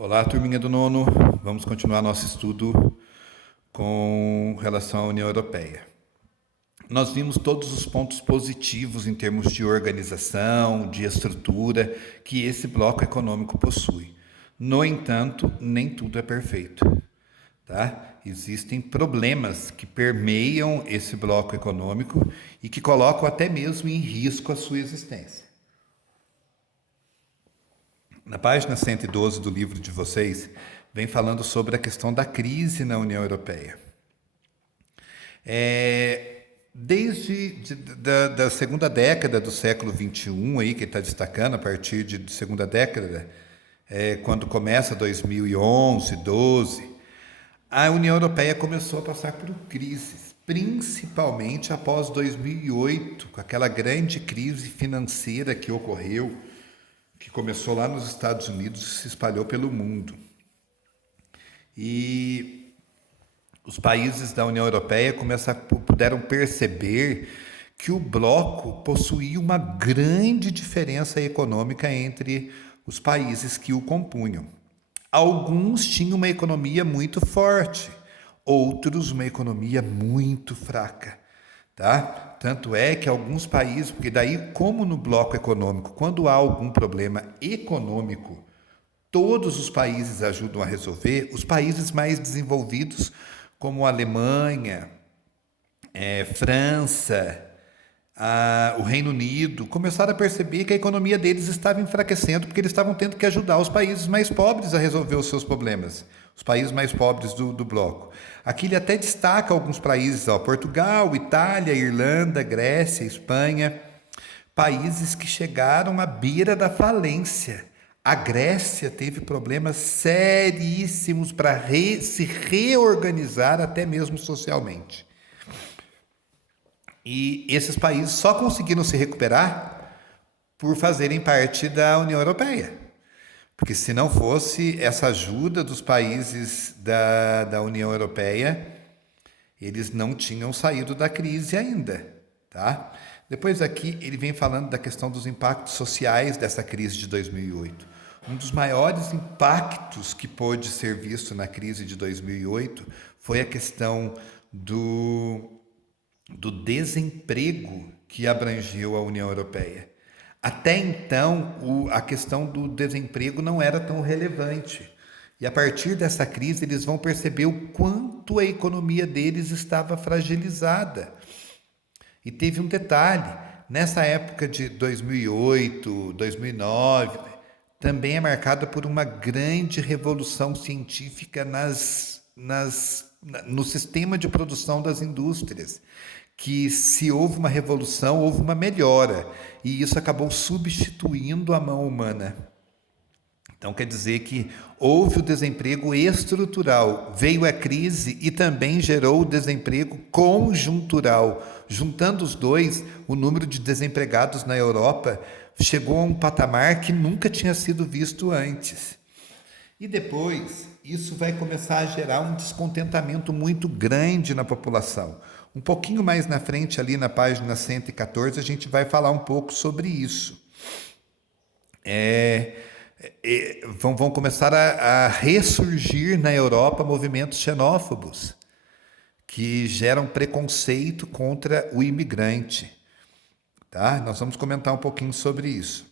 Olá, turminha do nono. Vamos continuar nosso estudo com relação à União Europeia. Nós vimos todos os pontos positivos em termos de organização, de estrutura que esse bloco econômico possui. No entanto, nem tudo é perfeito, tá? Existem problemas que permeiam esse bloco econômico e que colocam até mesmo em risco a sua existência. Na página 112 do livro de vocês, vem falando sobre a questão da crise na União Europeia. Da segunda década do século XXI, aí, que ele está destacando, a partir de segunda década, quando começa 2011, 12, a União Europeia começou a passar por crises, principalmente após 2008, com aquela grande crise financeira que ocorreu, que começou lá nos Estados Unidos e se espalhou pelo mundo. E os países da União Europeia puderam perceber que o bloco possuía uma grande diferença econômica entre os países que o compunham. Alguns tinham uma economia muito forte, outros uma economia muito fraca. Tá? Tanto é que alguns países, porque daí, como no bloco econômico, quando há algum problema econômico, todos os países ajudam a resolver. Os países mais desenvolvidos, como a Alemanha, França, o Reino Unido, começaram a perceber que a economia deles estava enfraquecendo porque eles estavam tendo que ajudar os países mais pobres a resolver os seus problemas, os países mais pobres do bloco. Aqui ele até destaca alguns países, Portugal, Itália, Irlanda, Grécia, Espanha, países que chegaram à beira da falência. A Grécia teve problemas seríssimos para se reorganizar até mesmo socialmente. E esses países só conseguiram se recuperar por fazerem parte da União Europeia. Porque se não fosse essa ajuda dos países da União Europeia, eles não tinham saído da crise ainda. Tá? Depois aqui ele vem falando da questão dos impactos sociais dessa crise de 2008. Um dos maiores impactos que pôde ser visto na crise de 2008 foi a questão do desemprego que abrangeu a União Europeia. Até então, a questão do desemprego não era tão relevante. E a partir dessa crise, eles vão perceber o quanto a economia deles estava fragilizada. E teve um detalhe, nessa época de 2008, 2009, também é marcada por uma grande revolução científica no sistema de produção das indústrias, que se houve uma revolução, houve uma melhora, e isso acabou substituindo a mão humana. Então quer dizer que houve o desemprego estrutural, veio a crise e também gerou o desemprego conjuntural. Juntando os dois, o número de desempregados na Europa chegou a um patamar que nunca tinha sido visto antes. E depois, isso vai começar a gerar um descontentamento muito grande na população. Um pouquinho mais na frente, ali na página 114, a gente vai falar um pouco sobre isso. Vão começar a ressurgir na Europa movimentos xenófobos que geram preconceito contra o imigrante. Tá? Nós vamos comentar um pouquinho sobre isso.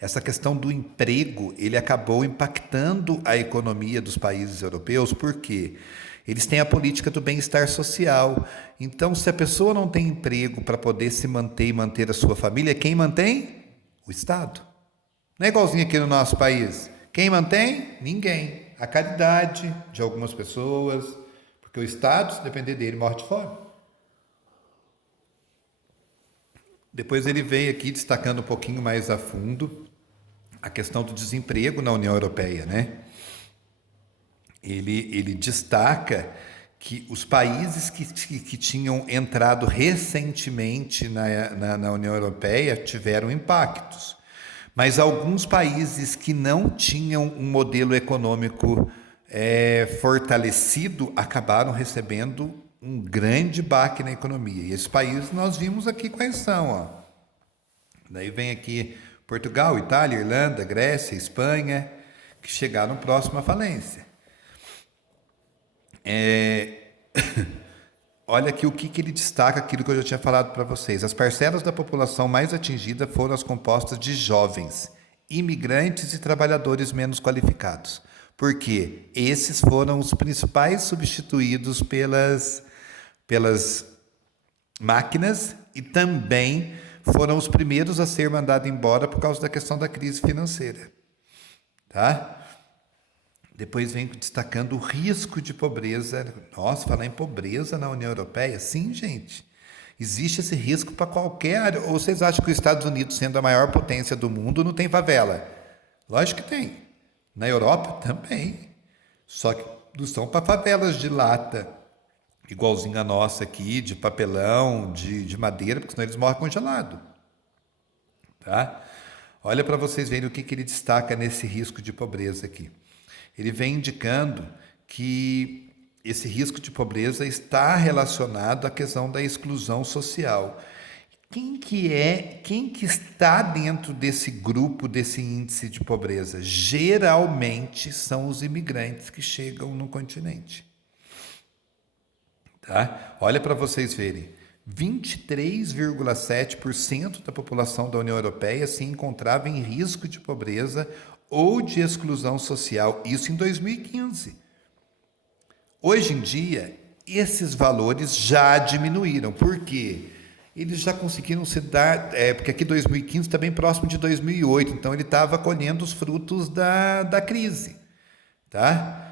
Essa questão do emprego, ele acabou impactando a economia dos países europeus, por quê? Eles têm a política do bem-estar social. Então, se a pessoa não tem emprego para poder se manter e manter a sua família, quem mantém? O Estado. Não é igualzinho aqui no nosso país. Quem mantém? Ninguém. A caridade de algumas pessoas, porque o Estado, se depender dele, morre de fome. Depois ele veio aqui destacando um pouquinho mais a fundo a questão do desemprego na União Europeia, né? Ele destaca que os países que tinham entrado recentemente na União Europeia tiveram impactos, mas alguns países que não tinham um modelo econômico fortalecido acabaram recebendo um grande baque na economia. E esses países nós vimos aqui quais são. Daí vem aqui Portugal, Itália, Irlanda, Grécia, Espanha, que chegaram próximo à falência. Olha aqui o que ele destaca, aquilo que eu já tinha falado para vocês. As parcelas da população mais atingida foram as compostas de jovens, imigrantes e trabalhadores menos qualificados. Porque esses foram os principais substituídos pelas máquinas e também foram os primeiros a ser mandados embora por causa da questão da crise financeira. Tá? Depois vem destacando o risco de pobreza. Nossa, falar em pobreza na União Europeia? Sim, gente. Existe esse risco para qualquer área. Ou vocês acham que os Estados Unidos, sendo a maior potência do mundo, não tem favela? Lógico que tem. Na Europa também. Só que não são para favelas de lata, igualzinho a nossa aqui, de papelão, de madeira, porque senão eles morrem congelados. Tá? Olha para vocês verem o que ele destaca nesse risco de pobreza aqui. Ele vem indicando que esse risco de pobreza está relacionado à questão da exclusão social. Quem que está dentro desse grupo, desse índice de pobreza? Geralmente são os imigrantes que chegam no continente. Tá? Olha para vocês verem. 23,7% da população da União Europeia se encontrava em risco de pobreza ou de exclusão social, isso em 2015. Hoje em dia, esses valores já diminuíram. Por quê? Eles já conseguiram se dar... porque aqui 2015 está bem próximo de 2008, então ele estava colhendo os frutos da crise. Tá?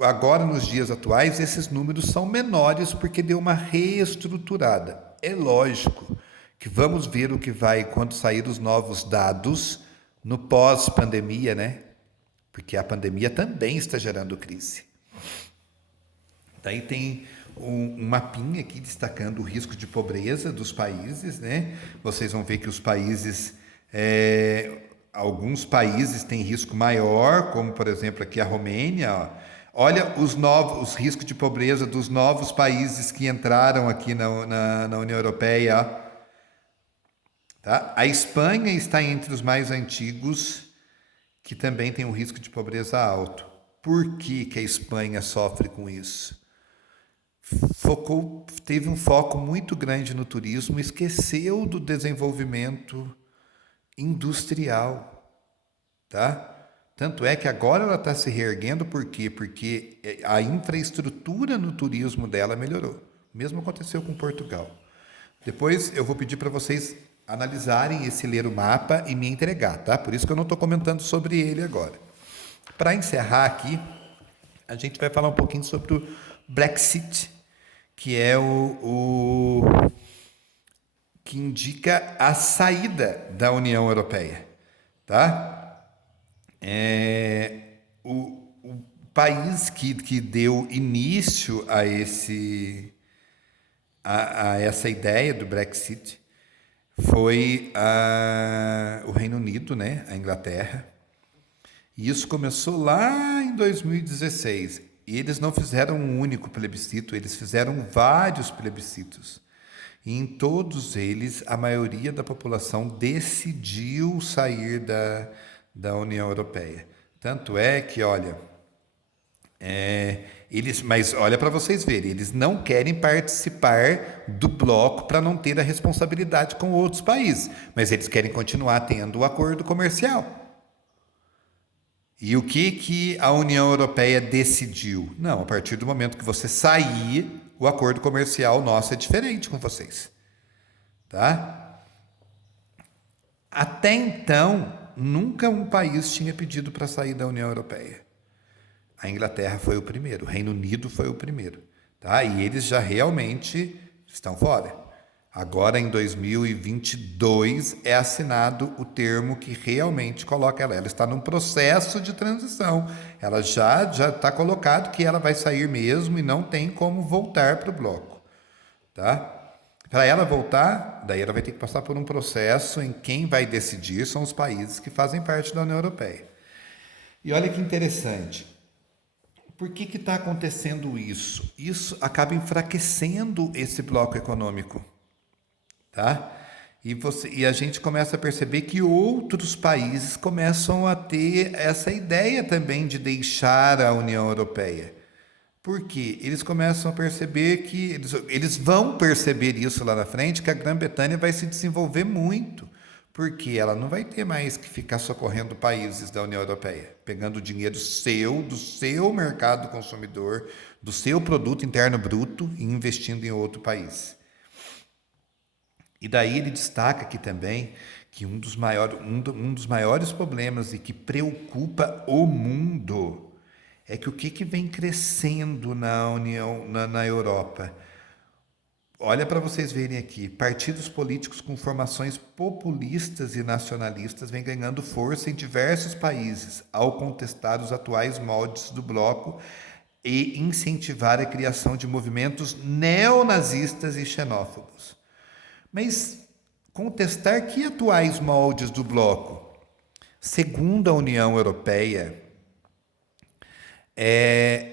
Agora, nos dias atuais, esses números são menores porque deu uma reestruturada. É lógico que vamos ver o que vai quando sair os novos dados no pós-pandemia, né? Porque a pandemia também está gerando crise. Daí tem um mapinha aqui destacando o risco de pobreza dos países, né? Vocês vão ver que os países, alguns países têm risco maior, como por exemplo aqui a Romênia. Ó. Olha os riscos de pobreza dos novos países que entraram aqui na União Europeia. Ó. Tá? A Espanha está entre os mais antigos, que também tem um risco de pobreza alto. Por que a Espanha sofre com isso? Teve um foco muito grande no turismo, esqueceu do desenvolvimento industrial. Tá? Tanto é que agora ela está se reerguendo, por quê? Porque a infraestrutura no turismo dela melhorou. O mesmo aconteceu com Portugal. Depois eu vou pedir para vocês analisarem ler o mapa e me entregar, tá? Por isso que eu não estou comentando sobre ele agora. Para encerrar aqui, a gente vai falar um pouquinho sobre o Brexit, que é o que indica a saída da União Europeia, tá? O país que deu início a essa ideia do Brexit foi o Reino Unido, né? A Inglaterra. E isso começou lá em 2016. E eles não fizeram um único plebiscito, eles fizeram vários plebiscitos. E em todos eles, a maioria da população decidiu sair da União Europeia. Tanto é que, olha, mas olha para vocês verem, eles não querem participar do bloco para não ter a responsabilidade com outros países, mas eles querem continuar tendo o acordo comercial. E o que a União Europeia decidiu? Não, a partir do momento que você sair, o acordo comercial nosso é diferente com vocês. Tá? Até então, nunca um país tinha pedido para sair da União Europeia. A Inglaterra foi o primeiro, o Reino Unido foi o primeiro. Tá? E eles já realmente estão fora. Agora, em 2022, é assinado o termo que realmente coloca ela. Ela está num processo de transição. Ela já está colocado que ela vai sair mesmo e não tem como voltar para o bloco. Tá? Para ela voltar, daí ela vai ter que passar por um processo em quem vai decidir são os países que fazem parte da União Europeia. E olha que interessante. Por que está acontecendo isso? Isso acaba enfraquecendo esse bloco econômico. Tá? E a gente começa a perceber que outros países começam a ter essa ideia também de deixar a União Europeia. Por quê? Eles começam a perceber que eles vão perceber isso lá na frente, que a Grã-Bretanha vai se desenvolver muito, porque ela não vai ter mais que ficar socorrendo países da União Europeia, pegando o dinheiro seu, do seu mercado consumidor, do seu produto interno bruto e investindo em outro país. E daí ele destaca aqui também que um dos maiores problemas e que preocupa o mundo é que o que vem crescendo na União, na Europa? Olha para vocês verem aqui, partidos políticos com formações populistas e nacionalistas vêm ganhando força em diversos países ao contestar os atuais moldes do bloco e incentivar a criação de movimentos neonazistas e xenófobos. Mas contestar que atuais moldes do bloco? Segundo a União Europeia,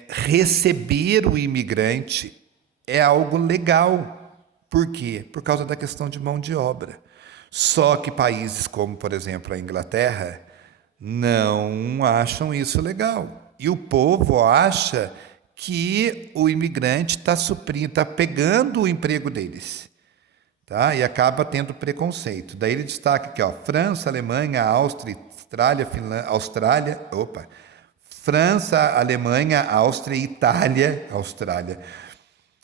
receber o imigrante é algo legal. Por quê? Por causa da questão de mão de obra. Só que países como, por exemplo, a Inglaterra, não acham isso legal. E o povo acha que o imigrante está pegando o emprego deles. Tá? E acaba tendo preconceito. Daí ele destaca aqui, ó, França, Alemanha, Áustria, França, Alemanha, Áustria, Itália,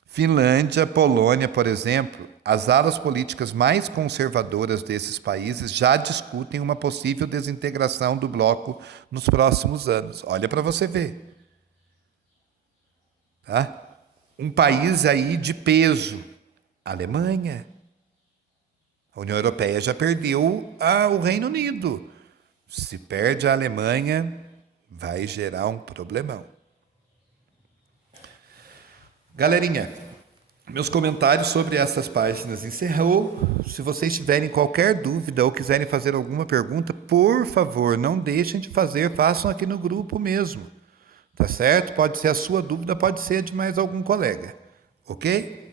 Finlândia, Polônia, por exemplo, as alas políticas mais conservadoras desses países já discutem uma possível desintegração do bloco nos próximos anos. Olha para você ver. Tá? Um país aí de peso, Alemanha. A União Europeia já perdeu o Reino Unido. Se perde a Alemanha, vai gerar um problemão. Galerinha, meus comentários sobre essas páginas encerrou. Se vocês tiverem qualquer dúvida ou quiserem fazer alguma pergunta, por favor, não deixem de fazer, façam aqui no grupo mesmo. Tá certo? Pode ser a sua dúvida, pode ser de mais algum colega. Ok?